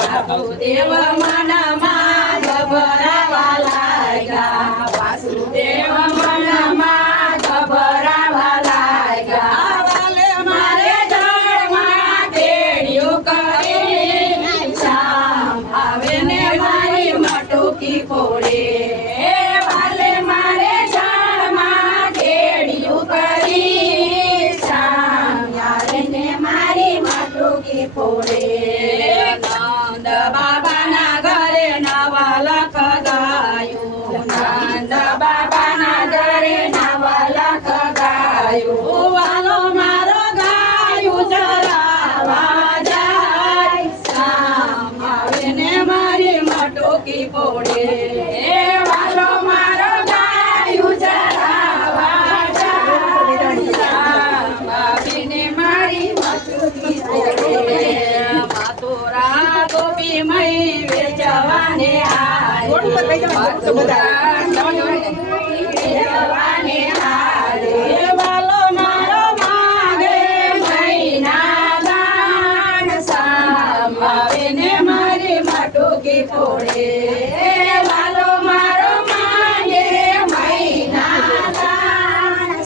वासुदेव मन माधव रावालागा वासुदेव मन माधव रावालागा वाले मारे जड़ में केड़ियो करे श्याम आवे ने मारी मटुकी फोड़े वाले मारे जड़ में केड़ियो करी श्याम आवे ने मारी मटुकी फोड़े बाबा ना घरे नवलख गायो नंद बाबा ना घरे नवलख गायो वालो मारो गायो चरावा जाय श्याम आवे ने मारी मटुकी फोड़े वालो मारो गायो चरावा जाय श्याम आवे ने मारी मटुकी फोड़े मातोरा गोपी मई जवाने आए जवाने आए वालो मारो मागे महीना दान श्याम आवे ने मारी मटुकी फोड़े वालो मारो मागे महीना दान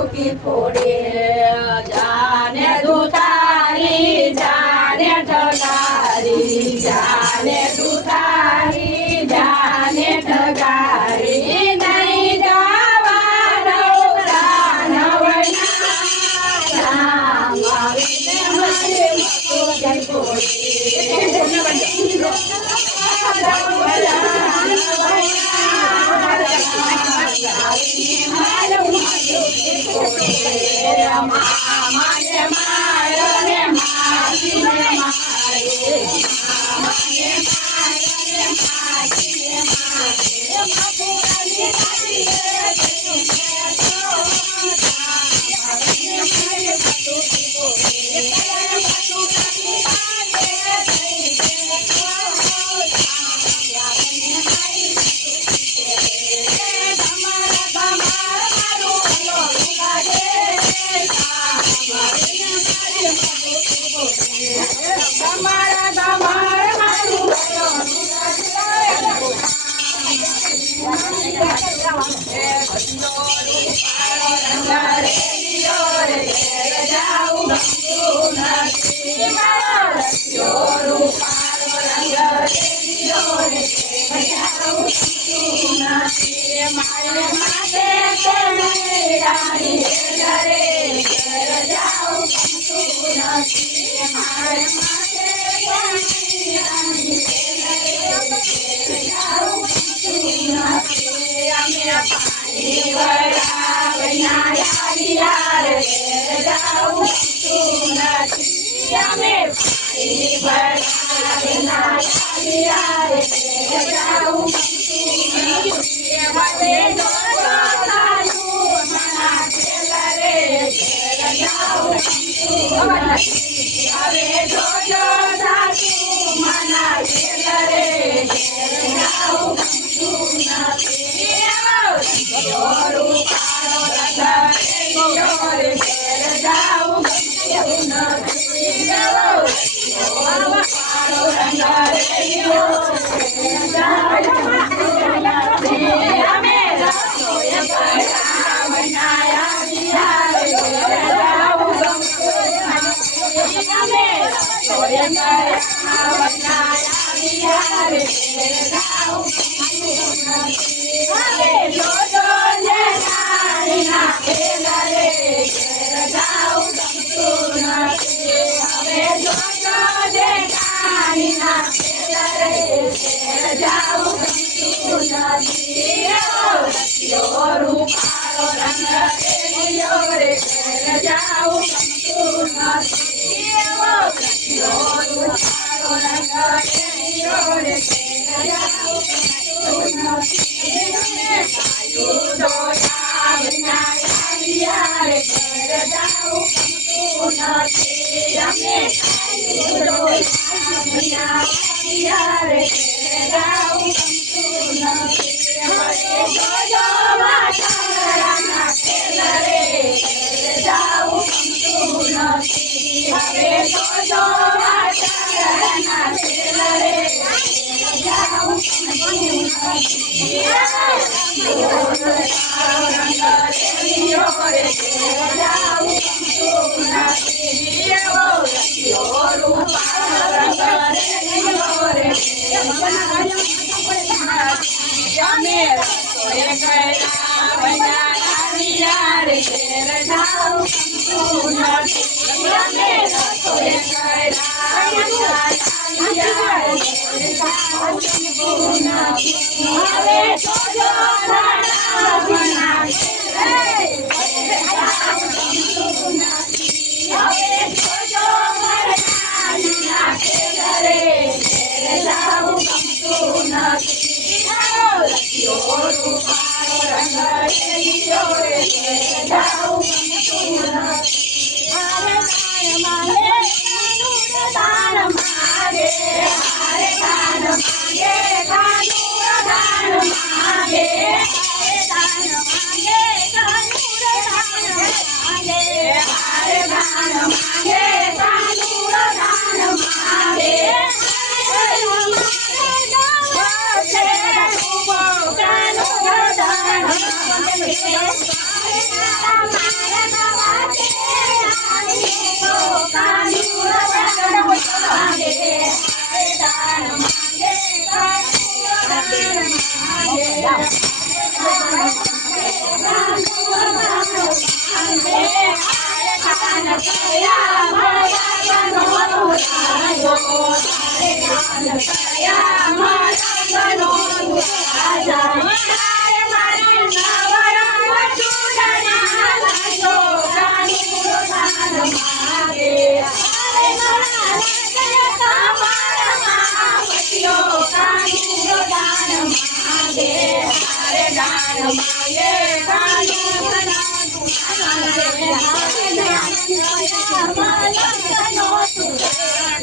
મટુકી ફોડે જાને દુતારી જાને ઠગારી જાને દુતારી જાને ઠગારી નહીં જવાનો રાનવના રામ આવીને મારે મટુકી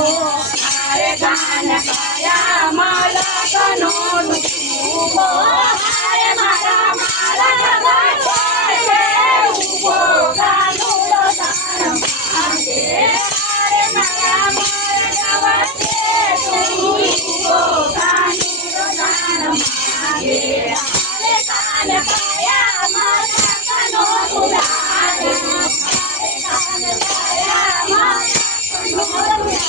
હારે ગાન ગાયા માલકનો ડૂબો હારે મારા માલક છે ઉભો ગાનુડો દાન માગે હારે મારા માલક છે ઉભો ગાનુડો દાન માગે હારે ગાન ગાયા માલકનો ઉડાન હારે ગાન ગાયા માલકનો ઉડાન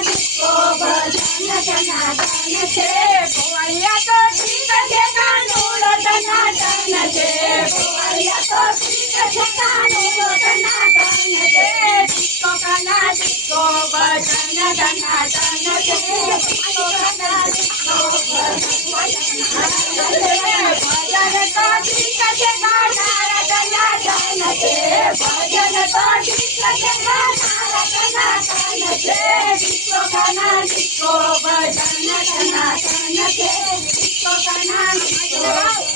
Disco, ટનાટન છે ગોવાળિયા તો ઠીક છે કાનુડો ટનાટન છે ગોવાળિયા તો ઠીક છે કાનુડો ટનાટન છે ડિસ્કો કાના ડિસ્કો ભજન ટનાટન છે ડિસ્કો કાના ડિસ્કો ભજન તો ઠીક છે ગાનારા ટનાટન છે ભજન તો ઠીક છે ગાનારા ટનાટન છે ડિસ્કો કાના ડિસ્કો ભજન ટનાટન છે ડિસ્કો કાના ડિસ્કો ભજન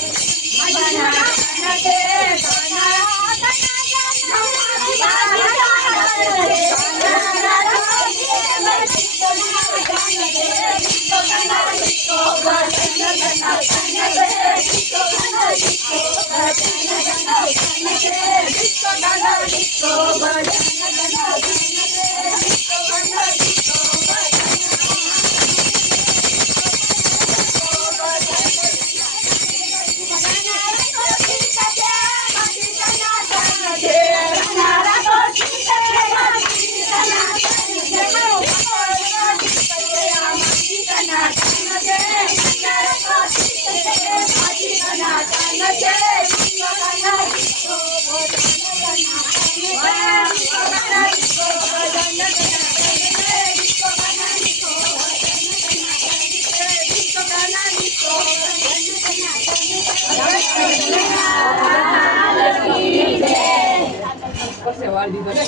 છે વાળી દીધો